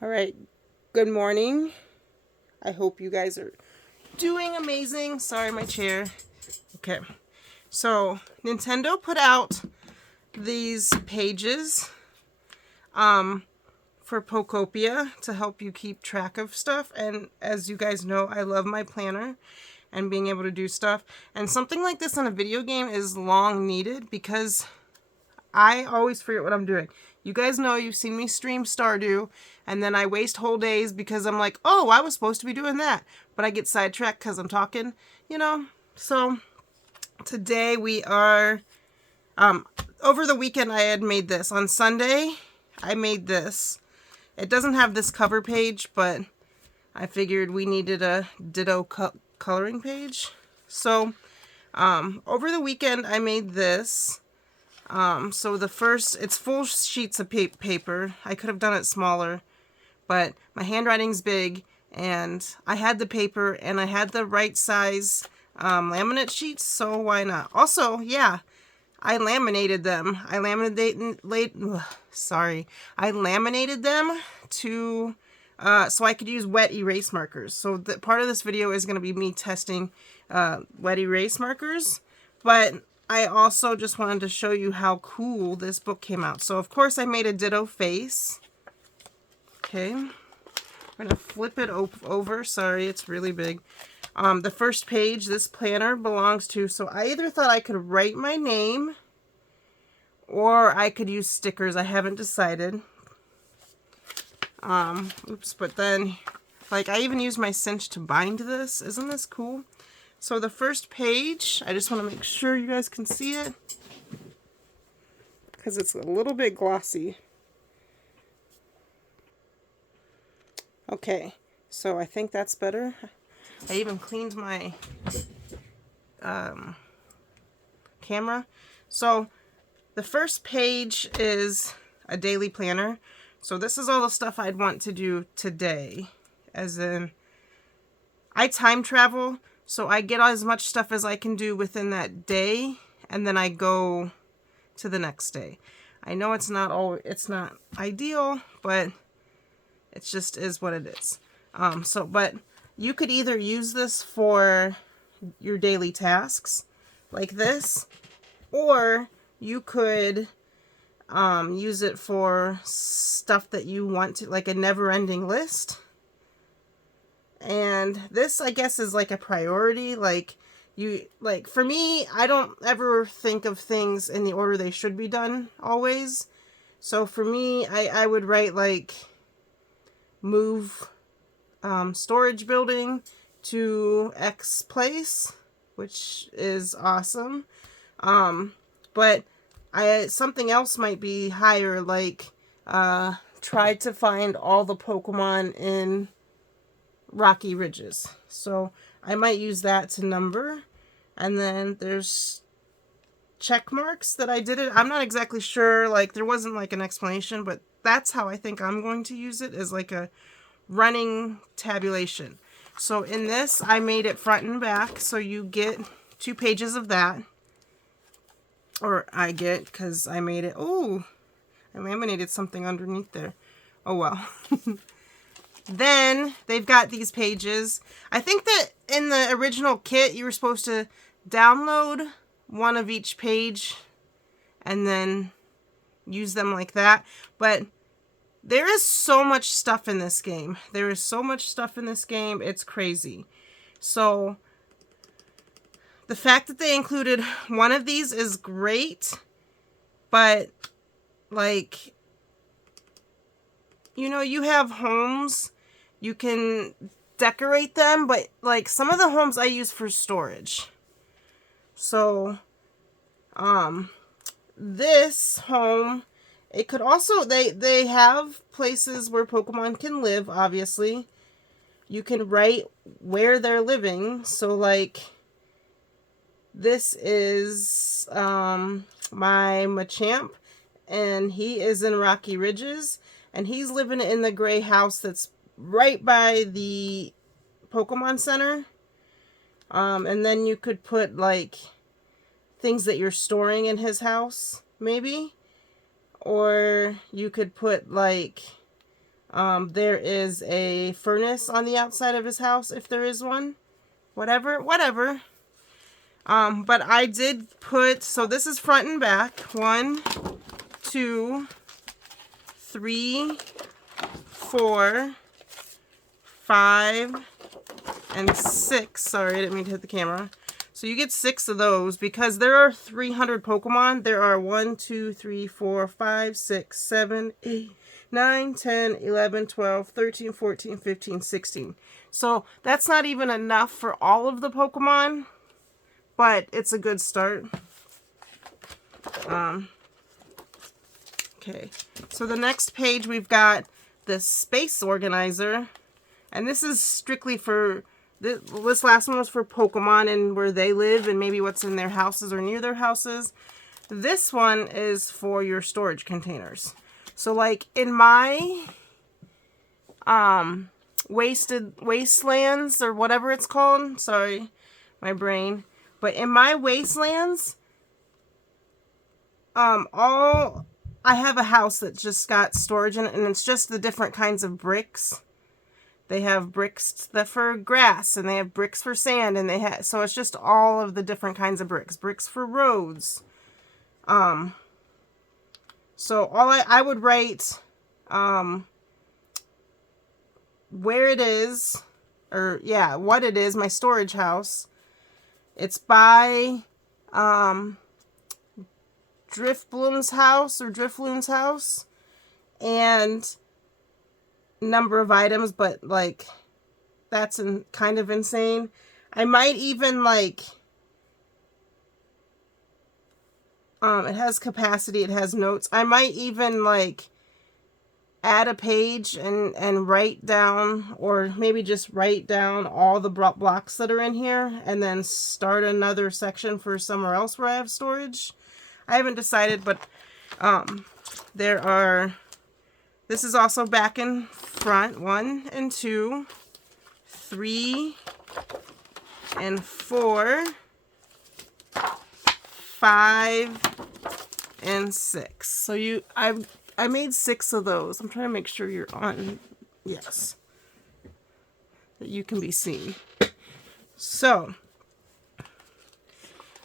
All right, good morning. I hope you guys are doing amazing. Sorry, my chair. Okay, so Nintendo put out these pages for Pokopia to help you keep track of stuff. And as you guys know, I love my planner and being able to do stuff. And something like this on a video game is long needed because I always forget what I'm doing. You guys know, you've seen me stream Stardew, and then I waste whole days because I'm like, oh, I was supposed to be doing that. But I get sidetracked because I'm talking, you know? So today we are, over the weekend I had made this. On Sunday, I made this. It doesn't have this cover page, but I figured we needed a ditto coloring page. So over the weekend I made this. So the first, it's full sheets of paper. I could have done it smaller, but my handwriting's big, and I had the paper, and I had the right size laminate sheets, so why not? Also, yeah, I laminated them. I laminated them to so I could use wet erase markers. So the part of this video is going to be me testing wet erase markers, but I also just wanted to show you how cool this book came out. So of course I made a ditto face. Okay, I'm going to flip it over. Sorry, it's really big. The first page this planner belongs to, so I either thought I could write my name or I could use stickers. I haven't decided. Oops, but then, like, I even used my cinch to bind this. Isn't this cool? So the first page, I just want to make sure you guys can see it because it's a little bit glossy. Okay, so I think that's better. I even cleaned my camera. So the first page is a daily planner. So this is all the stuff I'd want to do today. As in, I time travel, so I get as much stuff as I can do within that day, and then I go to the next day. I know it's not ideal, but it just is what it is. But you could either use this for your daily tasks, like this, or you could use it for stuff that you want to, like a never-ending list. And this, I guess, is like a priority. For me, I don't ever think of things in the order they should be done always. So for me, I would write like move storage building to X place, which is awesome. But something else might be higher, like try to find all the Pokemon in Rocky Ridges. So I might use that to number. And then there's check marks that I did it. I'm not exactly sure, like there wasn't like an explanation, but that's how I think I'm going to use it, as like a running tabulation. So in this, I made it front and back, so you get 2 pages of that. Or I get, because I made it. Oh, I laminated something underneath there. Oh well. Then they've got these pages. I think that in the original kit, you were supposed to download one of each page and then use them like that. But there is so much stuff in this game. There is so much stuff in this game. It's crazy. So the fact that they included one of these is great. But, like, you know, you have homes. You can decorate them, but like some of the homes I use for storage. So, this home, it could also, they have places where Pokemon can live, obviously. You can write where they're living. So like, this is, my Machamp, and he is in Rocky Ridges, and he's living in the gray house that's right by the Pokemon Center. And then you could put like things that you're storing in his house, maybe. Or you could put like There is a furnace on the outside of his house, if there is one. Whatever. But I did put, so this is front and back. 1, 2, 3, 4, 5, and 6. Sorry, I didn't mean to hit the camera. So you get 6 of those because there are 300 Pokemon. There are 1, 2, 3, 4, 5, 6, 7, 8, 9, 10, 11, 12, 13, 14, 15, 16. So that's not even enough for all of the Pokemon, but it's a good start. Okay, so the next page we've got the space organizer, and this is strictly for this last one was for Pokemon and where they live and maybe what's in their houses or near their houses. This one is for your storage containers. So like in my wastelands or whatever it's called, sorry, my brain, but in my wastelands, I have a house that just got storage in it, and it's just the different kinds of bricks. They have bricks that for grass, and they have bricks for sand, and they have, so it's just all of the different kinds of bricks. Bricks for roads. So all I would write where it is, or yeah, what it is, my storage house. It's by Driftbloom's house or Driftloon's house, and number of items, but like that's kind of insane. I might even like it has capacity, it has notes. I might even like add a page and write down, or maybe just write down all the blocks that are in here and then start another section for somewhere else where I have storage. I haven't decided, but there are, this is also back and front, 1 and 2, 3 and 4, 5 and 6. So I made 6 of those. I'm trying to make sure you're on, yes, that you can be seen. So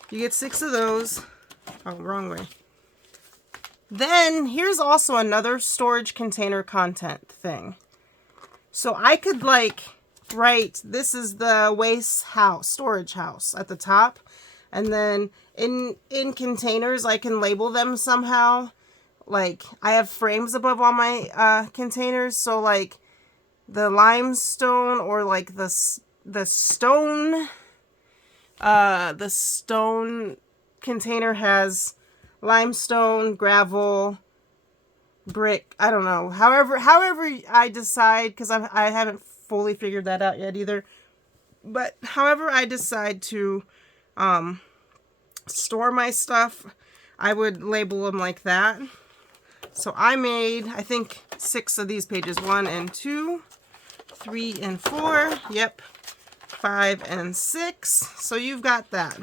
you get 6 of those. Oh, wrong way. Then here's also another storage container content thing. So I could like write, this is the waste house, storage house at the top. And then in containers, I can label them somehow. Like I have frames above all my containers. So like the limestone, or like the stone container has limestone, gravel, brick, I don't know. However I decide, because I haven't fully figured that out yet either. But however I decide to store my stuff, I would label them like that. So I made, I think, 6 of these pages. 1 and 2, 3 and 4, yep, 5 and 6. So you've got that.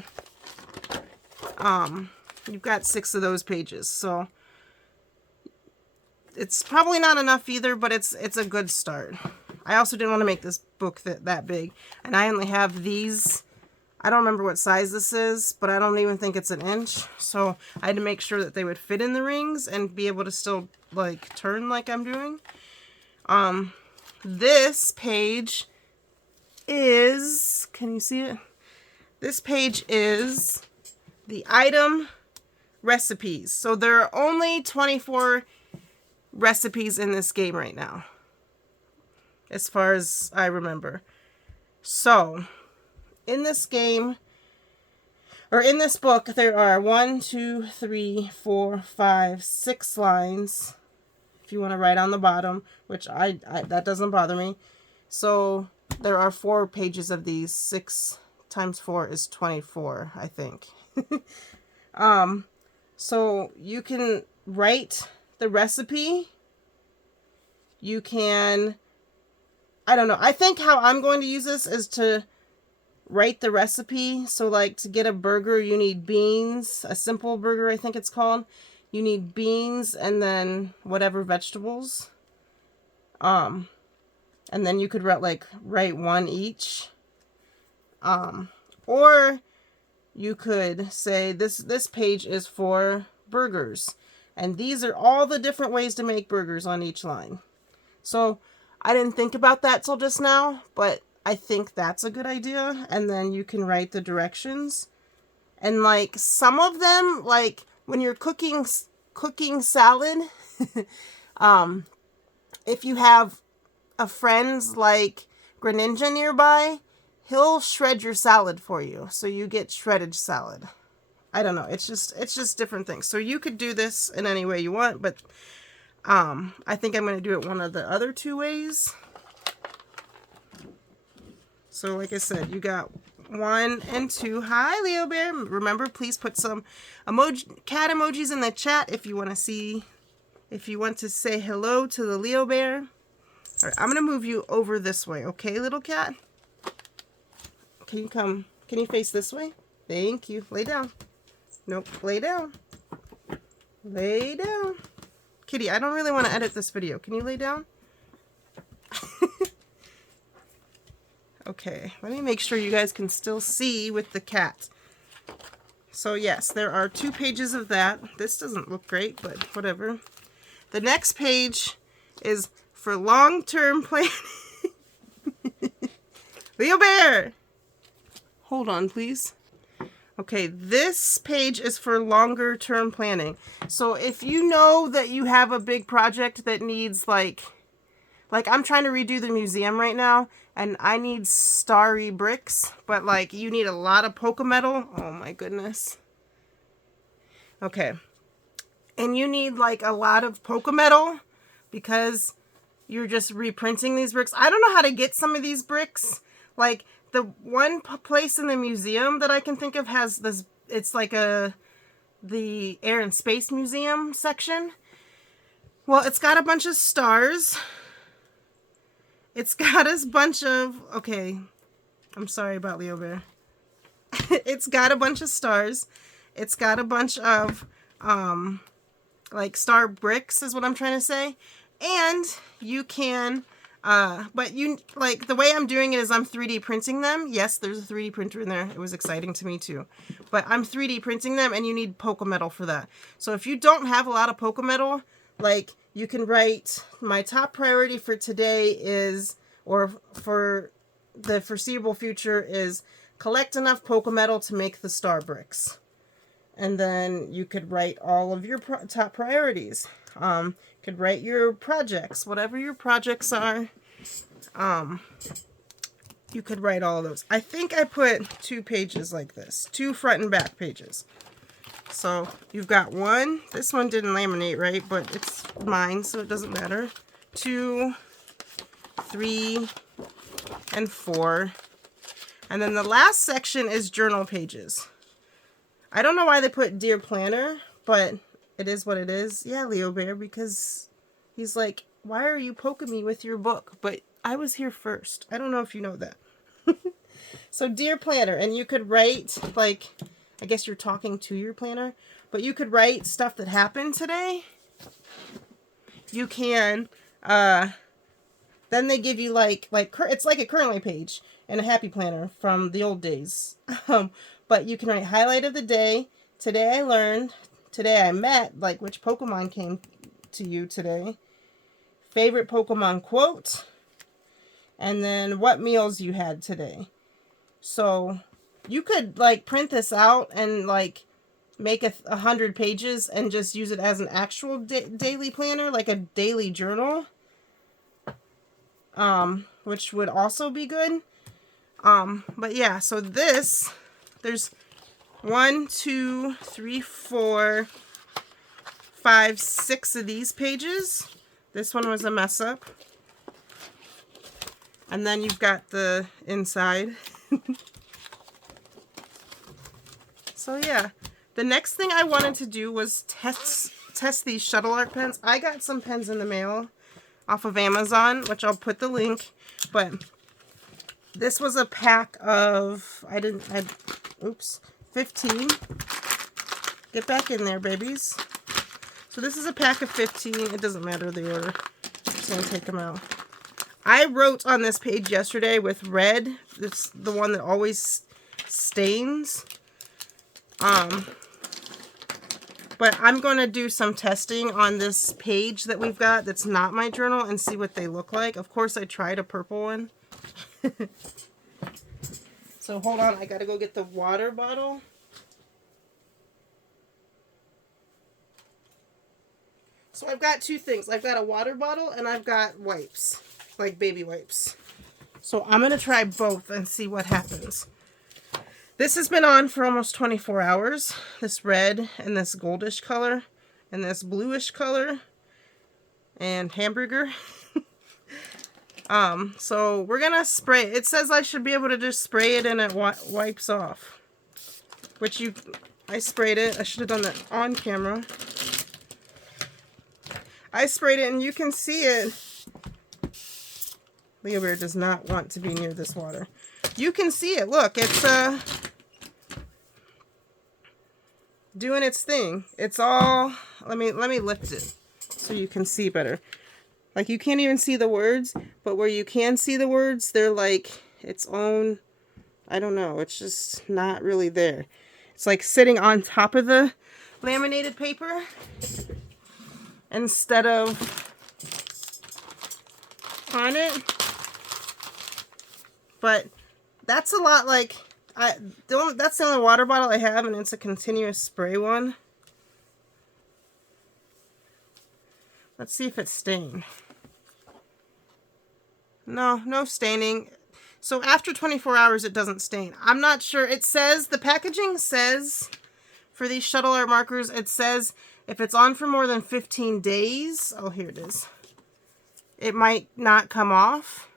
You've got 6 of those pages. So it's probably not enough either, but it's a good start. I also didn't want to make this book that big, and I only have these. I don't remember what size this is, but I don't even think it's an inch. So I had to make sure that they would fit in the rings and be able to still like turn like I'm doing. This page is, can you see it? This page is the item recipes. So there are only 24 recipes in this game right now, as far as I remember. So in this game, or in this book, there are 1, 2, 3, 4, 5, 6 lines. If you want to write on the bottom, which I that doesn't bother me. So there are 4 pages of these. 6 times 4 is 24, I think. So you can write the recipe. You can, I don't know. I think how I'm going to use this is to write the recipe. So like to get a burger, you need beans, a simple burger, I think it's called. You need beans and then whatever vegetables. And then you could write one each. Or you could say this page is for burgers. And these are all the different ways to make burgers on each line. So I didn't think about that till just now, but I think that's a good idea. And then you can write the directions. And like some of them, like when you're cooking salad, if you have a friend like Greninja nearby, he'll shred your salad for you. So you get shredded salad. I don't know. It's just different things. So you could do this in any way you want, but I think I'm going to do it one of the other two ways. So like I said, you got 1 and 2. Hi, LeoBear. Remember, please put some cat emojis in the chat if you want to say hello to the LeoBear. All right, I'm going to move you over this way, okay, little cat? Can you come? Can you face this way? Thank you. Lay down. Nope, lay down. Lay down. Kitty, I don't really want to edit this video. Can you lay down? Okay, let me make sure you guys can still see with the cat. So yes, there are 2 pages of that. This doesn't look great, but whatever. The next page is for long-term planning. LeoBear! Hold on, please. Okay, this page is for longer term planning. So if you know that you have a big project that needs like I'm trying to redo the museum right now and I need starry bricks, but like you need a lot of Pokemetal. Oh my goodness. Okay. And you need like a lot of Pokemetal because you're just reprinting these bricks. I don't know how to get some of these bricks. Like the one place in the museum that I can think of has this, it's like the Air and Space Museum section. Well, it's got a bunch of stars. It's got a bunch of, okay, I'm sorry about LeoBear. It's got a bunch of stars. It's got a bunch of, like star bricks is what I'm trying to say. And you can, but you, like, the way I'm doing it is I'm 3D printing them. Yes, there's a 3D printer in there. It was exciting to me too. But I'm 3D printing them and you need Pokemetal for that. So if you don't have a lot of Pokemetal, like, you can write, my top priority for today is, or for the foreseeable future is, collect enough Pokemetal to make the star bricks. And then you could write all of your top priorities. You could write your projects, whatever your projects are. You could write all of those. I think I put 2 pages like this, 2 front and back pages. So you've got 1. This one didn't laminate right, but it's mine, so it doesn't matter. 2, 3, and 4. And then the last section is journal pages. I don't know why they put Dear Planner, but it is what it is. Yeah, LeoBear, because he's like, why are you poking me with your book? But I was here first. I don't know if you know that. So Dear Planner, and you could write, like, I guess you're talking to your planner, but you could write stuff that happened today. You can, then they give you like it's like a currently page in a happy planner from the old days. But you can write highlight of the day. Today I learned. Today I met. Like which Pokemon came to you today. Favorite Pokemon quote. And then what meals you had today. So you could like print this out and like make 100 pages and just use it as an actual daily planner, like a daily journal. Which would also be good. But yeah, so this, there's 1, 2, 3, 4, 5, 6 of these pages. This one was a mess up. And then you've got the inside. So yeah, the next thing I wanted to do was test these shuttle art pens. I got some pens in the mail off of Amazon, which I'll put the link, but this was a pack of, 15. Get back in there, babies. So this is a pack of 15. It doesn't matter the order. gonna take them out. I wrote on this page yesterday with red. It's the one that always stains. But I'm going to do some testing on this page that we've got that's not my journal and see what they look like. Of course, I tried a purple one. So hold on, I got to go get the water bottle. So I've got two things. I've got a water bottle and I've got wipes, like baby wipes. So I'm going to try both and see what happens. This has been on for almost 24 hours. This red and this goldish color and this bluish color and hamburger. So we're going to spray. It says I should be able to just spray it and it wipes off. Which I sprayed it. I should have done that on camera. I sprayed it and you can see it. LeoBear does not want to be near this water. You can see it. Look, it's doing its thing. It's all, let me lift it so you can see better. Like you can't even see the words, but where you can see the words, they're like its own, I don't know, it's just not really there. It's like sitting on top of the laminated paper instead of on it. But that's a lot like, that's the only water bottle I have, and it's a continuous spray one. Let's see if it's stained. No staining. So after 24 hours, it doesn't stain. I'm not sure. It says, the packaging says, for these shuttle art markers, it says if it's on for more than 15 days, oh, here it is, it might not come off.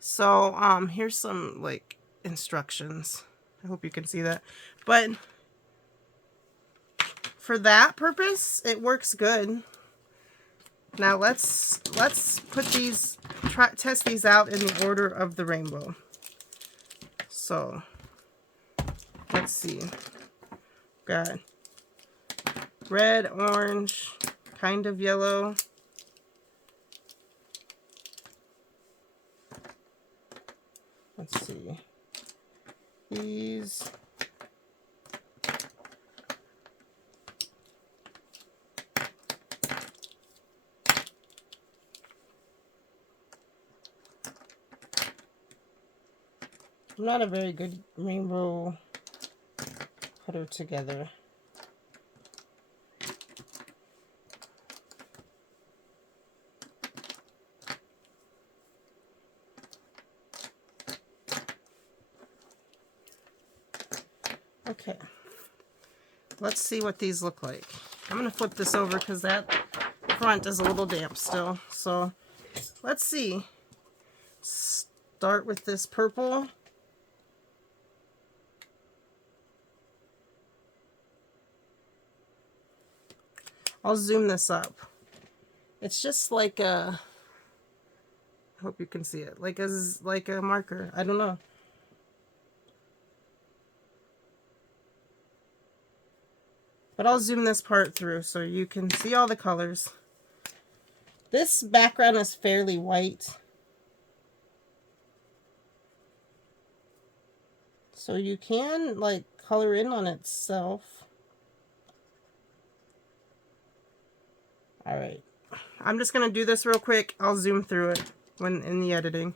So, here's some, like, instructions. I hope you can see that. But for that purpose, it works good. Now let's put these, test these out in the order of the rainbow. So let's see. Got red, orange, kind of yellow. Let's see. These. I'm not a very good rainbow putter together. Okay, let's see what these look like. I'm going to flip this over because that front is a little damp still. So let's see. Start with this purple. I'll zoom this up. It's just like a, I hope you can see it, like a marker. I don't know. But I'll zoom this part through so you can see all the colors. This background is fairly white. So you can like color in on itself. All right. I'm just going to do this real quick. I'll zoom through it when in the editing.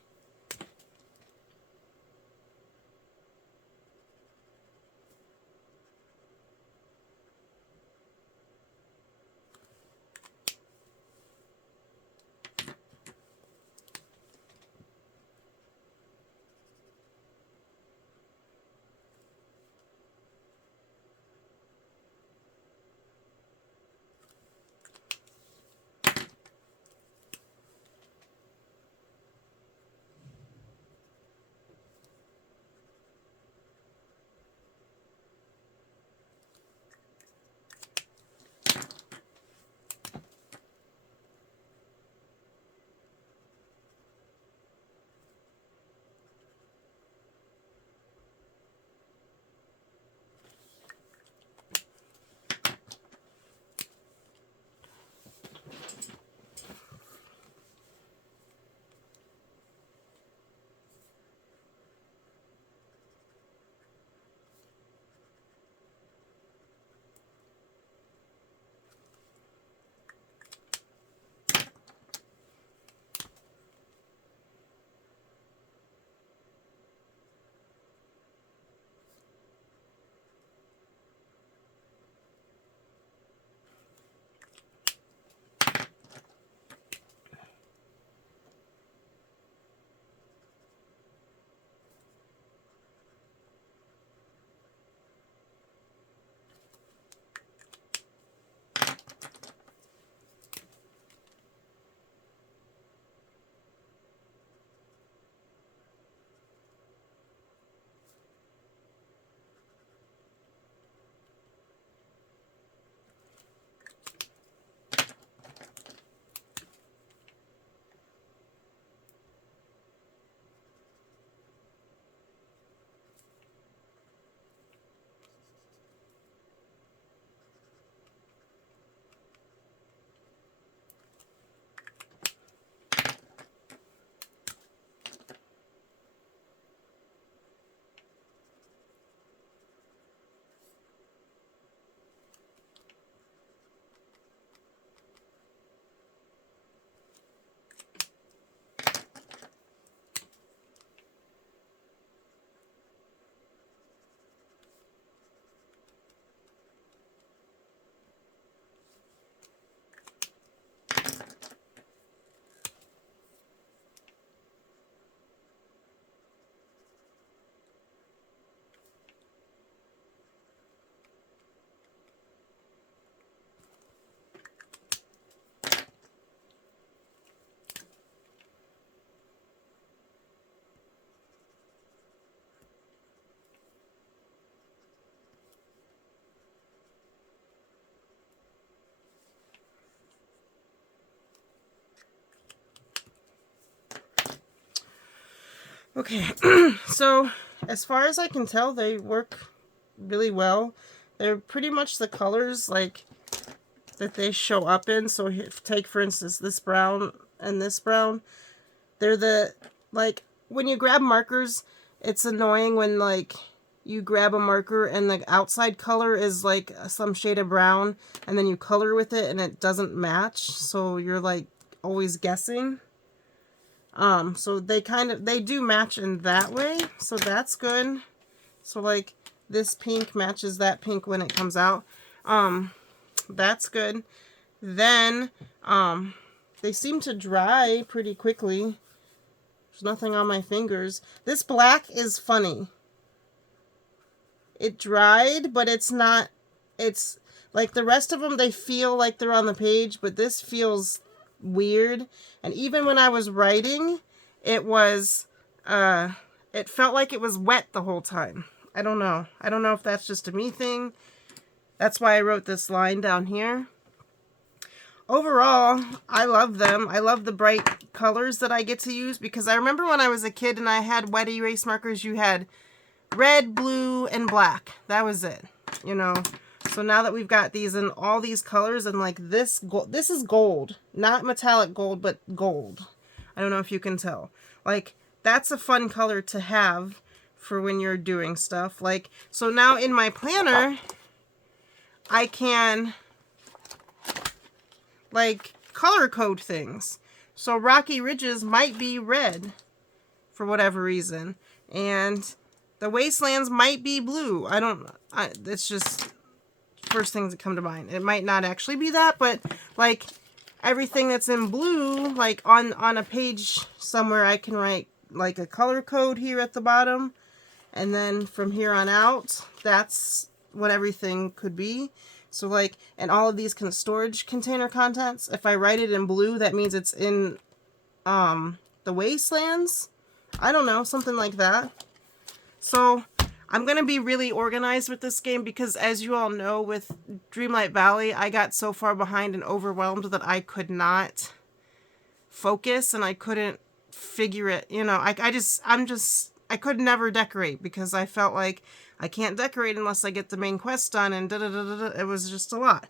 Okay, so as far as I can tell, they work really well. They're pretty much the colors like that they show up in. So take for instance this brown and this brown. They're the, like, when you grab markers, it's annoying when like you grab a marker and the outside color is like some shade of brown, and then you color with it and it doesn't match, so you're like always guessing. So they do match in that way, so that's good. So like this pink matches that pink when it comes out. That's good. Then they seem to dry pretty quickly. There's nothing on my fingers. This black is funny. It dried, but it's not, it's like the rest of them, they feel like they're on the page, but this feels weird. And even when I was writing, it was, it felt like it was wet the whole time. I don't know. I don't know if that's just a me thing. That's why I wrote this line down here. Overall, I love them. I love the bright colors that I get to use, because I remember when I was a kid and I had wet erase markers, you had red, blue, and black. That was it, you know. So now that we've got these in all these colors, and like this gold, this is gold, not metallic gold, but gold. I don't know if you can tell. Like, that's a fun color to have for when you're doing stuff. Like, so now in my planner, I can like color code things. So Rocky Ridges might be red for whatever reason, and the Wastelands might be blue. It's just first things that come to mind. It might not actually be that, but like everything that's in blue, like on a page somewhere, I can write like a color code here at the bottom, and then from here on out, that's what everything could be. So like, and all of these storage container contents, if I write it in blue, that means it's in the Wastelands. I don't know, something like that. So I'm going to be really organized with this game, because as you all know, with Dreamlight Valley, I got so far behind and overwhelmed that I could not focus and I couldn't figure it. You know, I could never decorate, because I felt like I can't decorate unless I get the main quest done, and it was just a lot.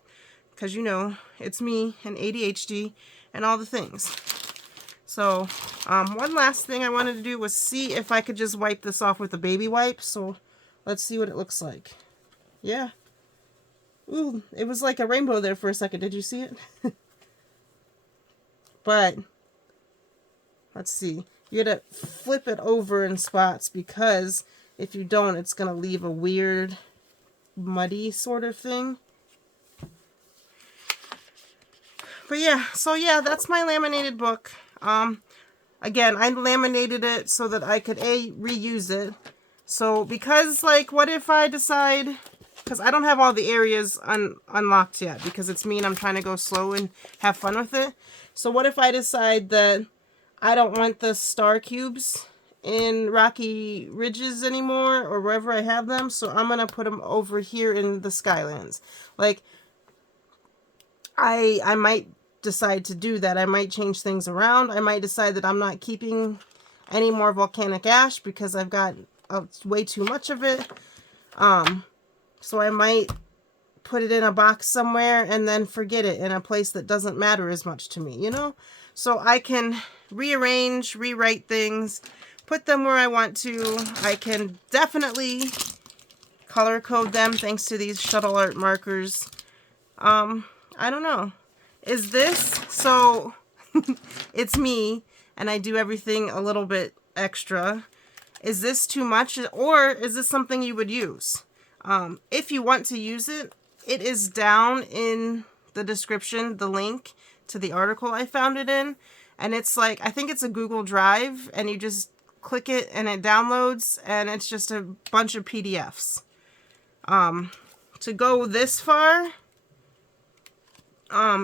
Because, you know, it's me and ADHD and all the things. So, one last thing I wanted to do was see if I could just wipe this off with a baby wipe. So, let's see what it looks like. Yeah. Ooh, it was like a rainbow there for a second. Did you see it? But, let's see. You gotta flip it over in spots, because if you don't, it's gonna leave a weird, muddy sort of thing. But yeah, so yeah, that's my laminated book. Again, I laminated it so that I could reuse it. So because, like, what if I decide, because I don't have all the areas unlocked yet, because it's me and I'm trying to go slow and have fun with it. So what if I decide that I don't want the star cubes in Rocky Ridges anymore, or wherever I have them, so I'm gonna put them over here in the Skylands. Like, I might decide to do that. I might change things around. I might decide that I'm not keeping any more volcanic ash because I've got way too much of it. So I might put it in a box somewhere and then forget it in a place that doesn't matter as much to me, you know? So I can rearrange, rewrite things, put them where I want to. I can definitely color code them thanks to these shuttle art markers. I don't know. Is this, so it's me and I do everything a little bit extra. Is this too much, or is this something you would use? If you want to use it, it is down in the description, the link to the article I found it in. And it's like, I think it's a Google Drive, and you just click it and it downloads, and it's just a bunch of PDFs. To go this far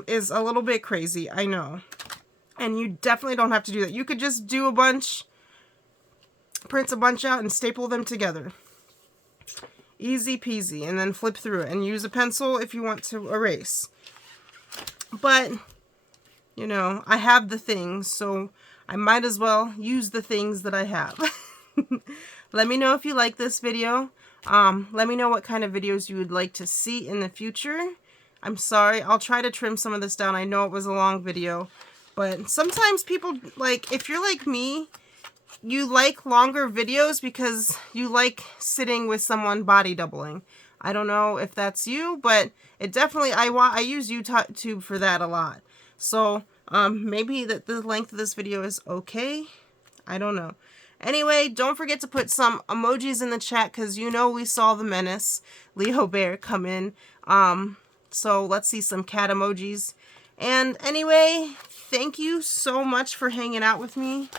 is a little bit crazy, I know. And you definitely don't have to do that. You could just do a bunch, print a bunch out and staple them together. Easy peasy. And then flip through it and use a pencil if you want to erase. But, you know, I have the things, so I might as well use the things that I have. Let me know if you like this video. Let me know what kind of videos you would like to see in the future. I'm sorry, I'll try to trim some of this down. I know it was a long video, but sometimes people, like, if you're like me, you like longer videos because you like sitting with someone body doubling. I don't know if that's you, but it definitely, I use YouTube for that a lot. So maybe that the length of this video is okay. I don't know. Anyway, don't forget to put some emojis in the chat because you know we saw the menace, LeoBear, come in. So let's see some cat emojis. And anyway, thank you so much for hanging out with me.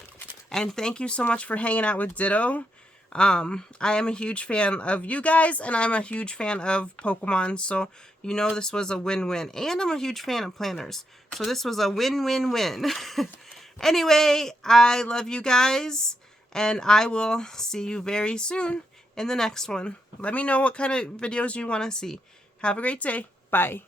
And thank you so much for hanging out with Ditto. I am a huge fan of you guys, and I'm a huge fan of Pokemon, so you know this was a win-win. And I'm a huge fan of planners, so this was a win-win-win. Anyway, I love you guys, and I will see you very soon in the next one. Let me know what kind of videos you want to see. Have a great day. Bye.